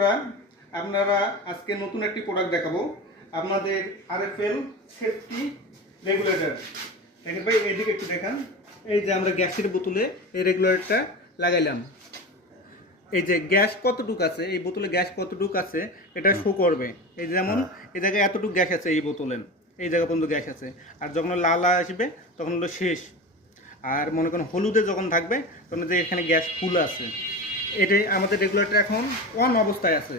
দর্শকরা, আপনারা আজকে নতুন একটি প্রোডাক্ট দেখাবো আপনাদের আরএফএল সেফটি রেগুলেটর। দেখেন ভাই, এইদিকে একটু দেখান। এই যে আমরা গ্যাসের বোতলে এই রেগুলেটরটা লাগাইলাম। এই যে গ্যাস কতটুকু আছে, এই বোতলে গ্যাস কতটুকু আছে এটা শো করবে। এই যেমন এই জায়গায় এতটুকু গ্যাস আছে, এই বোতলে এই জায়গা পর্যন্ত গ্যাস আছে। আর যখন লাল আসবে তখন হলো শেষ। আর মনে করেন হলুদে যখন থাকবে তখন যে এখানে গ্যাস ফুল আছে। এটাই আমাদের রেগুলেটর এখন অন অবস্থায় আছে।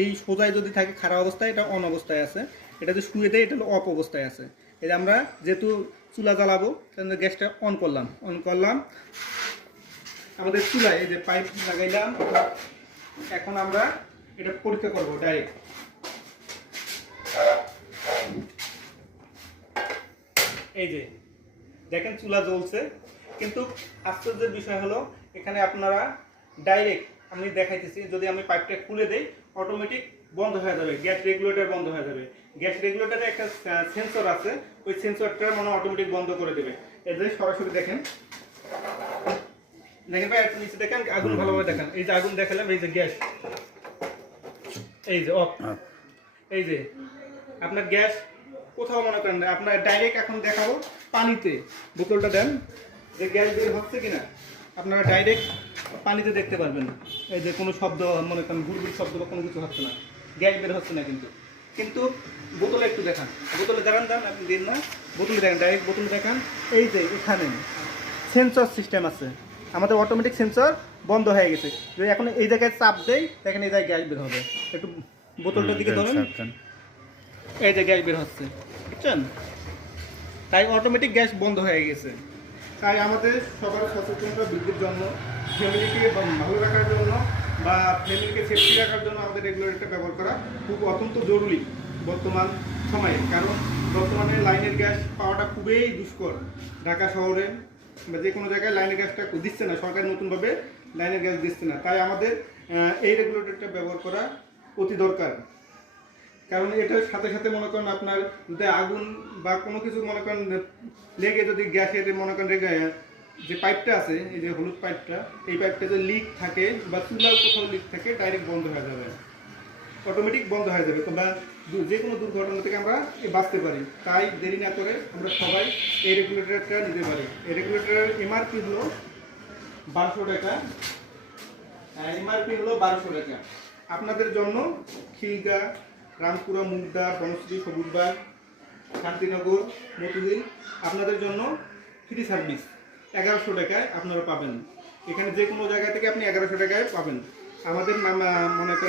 এই সোজায় যদি থাকে খারাপ অবস্থায়, এটা অন অবস্থায় আছে। এটা যদি শুয়ে দেয় এটা হলো অফ অবস্থায় আছে। এই যে আমরা যেহেতু চুলা জ্বালাবো তাহলে গ্যাসটা অন করলাম আমাদের চুলায় এই যে পাইপ লাগাইলাম। এখন আমরা এটা পরীক্ষা করবো ডাইরেক্ট। এই যে দেখেন চুলা জ্বলছে, কিন্তু আশ্চর্যের বিষয় হলো এখানে আপনারা ডাইরেক্ট আমি দেখাইতেছি, যদি আমি পাইপটা খুলে দেই অটোমেটিক বন্ধ হয়ে যাবে, গ্যাস রেগুলেটর বন্ধ হয়ে যাবে। গ্যাস রেগুলেটরে একটা সেন্সর আছে, ওই সেন্সরটা মানে অটোমেটিক বন্ধ করে দেবে। এই যে সরাসরি দেখেন ভাই, একটু নিচে দেখেন, আগুন ভালোভাবে দেখেন। এই যে আগুন দেখালাম, এই যে গ্যাস, এই যে অফ। এই যে আপনার গ্যাস কোথাও মনে করেন আপনার ডাইরেক্ট এখন দেখাবো পানিতে, বোতলটা দেন যে গ্যাস বের হচ্ছে কিনা আপনারা ডাইরেক্ট পানিতে দেখতে পারবেন। এই যে কোনো শব্দ মনে করেন গুড়গুড় শব্দ বা কোনো কিছু হচ্ছে না, গ্যাস বের হচ্ছে না। কিন্তু বোতলে একটু দেখান, বোতলে দেখান আপনি দিন না, বোতলে দেখেন, ডাইরেক্ট বোতলে দেখান। এই যে এখানে সেন্সর সিস্টেম আছে, আমাদের অটোমেটিক সেন্সর বন্ধ হয়ে গেছে। যদি এখন এই জায়গায় চাপ দেই দেখেন এই জায়গায় গ্যাস বের হবে। একটু বোতলটার দিকে ধরেন, এই যে গ্যাস বের হচ্ছে, বুঝছেন? তাই অটোমেটিক গ্যাস বন্ধ হয়ে গেছে। তাই আমাদের সবার সচেতনতা বৃদ্ধির জন্য, ফ্যামিলিকে ভালো রাখার জন্য বা ফ্যামিলিকে সেফটি রাখার জন্য আমাদের রেগুলেটরটা ব্যবহার করা খুব অত্যন্ত জরুরি বর্তমান সময়ে। কারণ বর্তমানে লাইনের গ্যাস পাওয়াটা খুবই দুষ্কর। ঢাকা শহরে বা যে কোনো জায়গায় লাইনের গ্যাসটা দিচ্ছে না, সরকার নতুনভাবে লাইনের গ্যাস দিচ্ছে না। তাই আমাদের এই রেগুলেটরটা ব্যবহার করা অতি দরকার। কারণ এটার সাথে সাথে মনে করেন আপনার যদি আগুন বা কোনো কিছু মনে করেন লেগে, যদি গ্যাসের মনে করেন যে পাইপটা আছে, এই যে হলুদ পাইপটা, এই পাইপটা যদি লিক থাকে বা চুলাও কোথাও লিক থাকে ডাইরেক্ট বন্ধ হয়ে যাবে, অটোমেটিক বন্ধ হয়ে যাবে। বা যে কোনো দুর্ঘটনা থেকে আমরা বাঁচতে পারি। তাই দেরি না করে আমরা সবাই এই রেগুলেটরটা নিতে পারি। এই রেগুলেটরের এমআরপি হলো 1200 টাকা। এমআরপি হলো 1200 টাকা। আপনাদের জন্য খিলগা, রামপুরা, মুগদা, বনশ্রী, সবুজবাগ, শান্তিনগর, মতিঝিল আপনাদের জন্য ফ্রি সার্ভিস 1100 টাকায় আপনারা পাবেন। এখানে যে কোনো জায়গা থেকে আপনি 1100 টাকায় পাবেন। আমাদের নাম মনে করেন